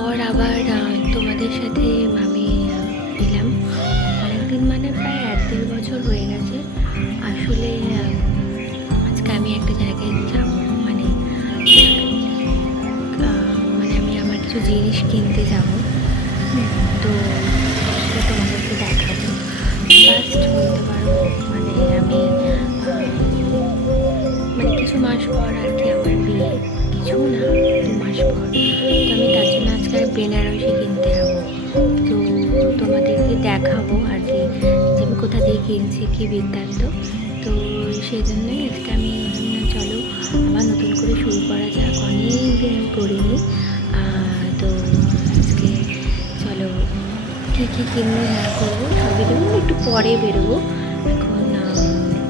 পর আবার তোমাদের সাথে আমি এলাম। অনেকদিন মানে প্রায় 1-1.5 বছর হয়ে গেছে। আসলে আজকে আমি একটা জায়গায় যাব, মানে মানে আমি আমার কিছু জিনিস কিনতে যাব। তো সেটা তোমাদেরকে দেখাবো। ফার্স্ট বলতে পারো মানে আমি মানে কিছু মাস পর আর কি আমার বিয়ে, কিছু না 2 মাস পর। তো আমি তার জন্য আজকে বেনারসি কিনতে যাবো। তো তোমাদেরকে দেখাবো আর কি যে আমি কোথা দিয়ে কিনছি, কী বৃত্তান্ত। তো সেই জন্যই আজকে আমি চলো আবার নতুন করে শুরু করা যাক, অনেক দিন আমি করিনি। তো আজকে চলো কী কী কিনবো না করবো সবই দেবো, একটু পরে বেরোবো। এখন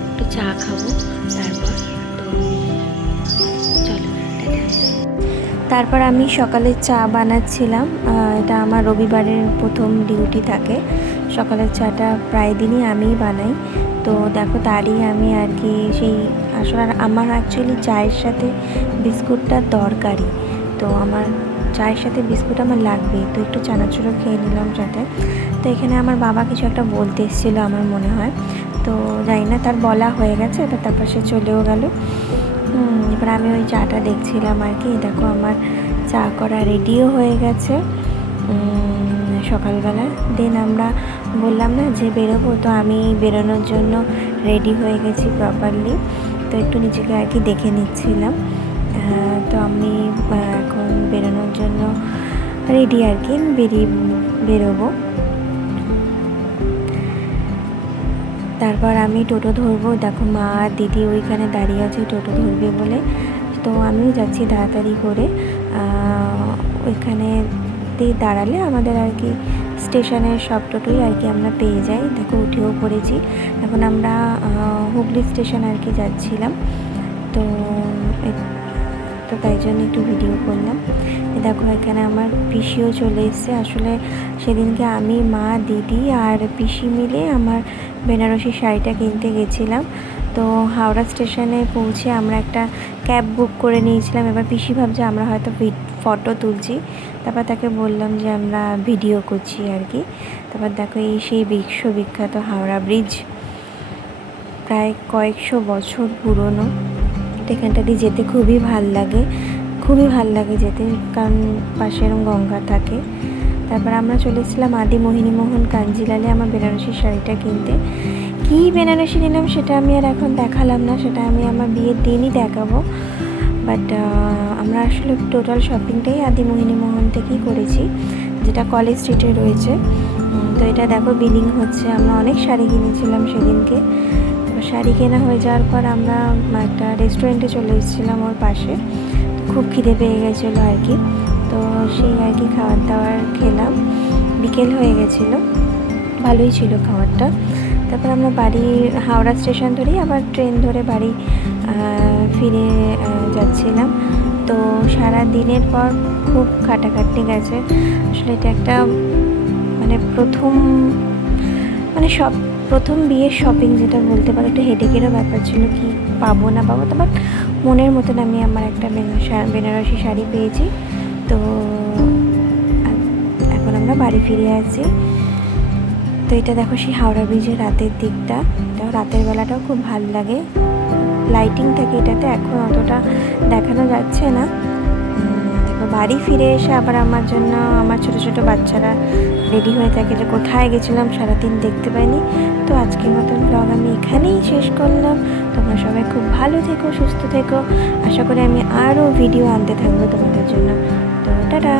একটু চা খাবো, তারপর তো চলো টাটা। তারপর আমি সকালে চা বানাচ্ছিলাম। এটা আমার রবিবারের প্রথম ডিউটি থাকে, সকালের চাটা প্রায় দিনই আমিই বানাই। তো দেখো তারই আমি আর কি সেই আসলে আমার অ্যাকচুয়ালি চায়ের সাথে বিস্কুটটা দরকারি। তো আমার চায়ের সাথে বিস্কুট আমার লাগবেই, তো একটু চানাচুরও খেয়ে নিলাম সাথে। তো এখানে আমার বাবা কিছু একটা বলতে এসেছিলো আমার মনে হয়, তো জানি না তার বলা হয়ে গেছে, এবার তারপর সে চলেও গেল। এবার আমি ওই চাটা দেখছিলাম আর কি। দেখো আমার চা করা রেডিও হয়ে গেছে সকালবেলা। দেন আমরা বললাম না যে বেরোবো, তো আমি বেরোনোর জন্য রেডি হয়ে গেছি প্রপারলি। তো একটু নিজেকে আর কি দেখে নিচ্ছিলাম। তো আমি এখন বেরোনোর জন্য রেডি আর কি, বেরোবো। তারপর আমি টোটো ধরবো। দেখো মা আর দিদি ওইখানে দাঁড়িয়ে আছে টোটো ধরবে বলে। তো আমিও যাচ্ছি তাড়াতাড়ি করে। ওইখানে দাঁড়ালে আমাদের আর কি স্টেশনের সব টোটোই আর কি আমরা পেয়ে যাই। দেখো উঠেও পড়েছি। এখন আমরা হুগলি স্টেশন আর কি যাচ্ছিলাম। তো তো তাই জন্য একটু ভিডিও করলাম। দেখো এখানে আমার পিসিও চলে এসছে। আসলে সেদিনকে আমি, মা, দিদি আর পিসি মিলে আমার বেনারসি শাড়িটা কিনতে গেছিলাম। তো হাওড়া স্টেশনে পৌঁছে আমরা একটা ক্যাব বুক করে নিয়েছিলাম। এবার পিসি ভাবছে আমরা হয়তো ফটো তুলছি, তারপর তাকে বললাম যে আমরা ভিডিও করছি আর কি। তারপর দেখো এই সেই বিশ্ববিখ্যাত হাওড়া ব্রিজ, প্রায় কয়েকশো বছর পুরনো। এখানটা দিয়ে যেতে খুবই ভাল লাগে যেতে, কারণ পাশে এরকম গঙ্গা থাকে। তারপর আমরা চলে এসেছিলাম আদি মোহিনীমোহন কাঞ্জিলালে আমার বেনারসি শাড়িটা কিনতে। কী বেনারসি নিলাম সেটা আমি আর এখন দেখালাম না, সেটা আমি আমার বিয়ের দিনই দেখাবো। বাট আমরা আসলে টোটাল শপিংটাই আদি মোহিনীমোহন থেকেই করেছি, যেটা কলেজ স্ট্রিটে রয়েছে। তো এটা দেখো বিলিং হচ্ছে। আমরা অনেক শাড়ি কিনেছিলাম সেদিনকে। শাড়ি কেনা হয়ে যাওয়ার পর আমরা একটা রেস্টুরেন্টে চলে এসেছিলাম ওর পাশে। খুব খিদে পেয়ে গেছিলো আর কি। তো সেই আর কি খাবার দাবার খেলাম, বিকেল হয়ে গেছিলো, ভালোই ছিল খাবারটা। তারপর আমরা বাড়ি হাওড়া স্টেশন ধরেই আবার ট্রেন ধরে বাড়ি ফিরে যাচ্ছিলাম। তো সারা দিনের পর খুব খাটাখাটনি গেছে। আসলে এটা একটা মানে প্রথম বিয়ের শপিং যেটা বলতে পারো, একটা হেডেকেরও ব্যাপার ছিল, কি পাবো না পাবো। তারপর মনের মতন আমি আমার একটা বেনারসি শাড়ি পেয়েছি। তো এখন আমরা বাড়ি ফিরে আসছি। তো এটা দেখো সেই হাওড়া ব্রিজের রাতের দিকটা, এটাও রাতের বেলাটাও খুব ভালো লাগে, লাইটিং থাকে এটাতে, এখন অতটা দেখানো যাচ্ছে না। দেখো বাড়ি ফিরে এসে আবার আমার জন্য আমার ছোটো ছোটো বাচ্চারা রেডি হয়ে থাকে যে কোথায় গেছিলাম সারাদিন দেখতে পাইনি। তো আজকের মতন ব্লগ আমি এখানেই শেষ করলাম। তোমরা সবাই খুব ভালো থেকো, সুস্থ থেকো। আশা করি আমি আরও ভিডিও আনতে থাকবো তোমাদের জন্য। তো টাটা।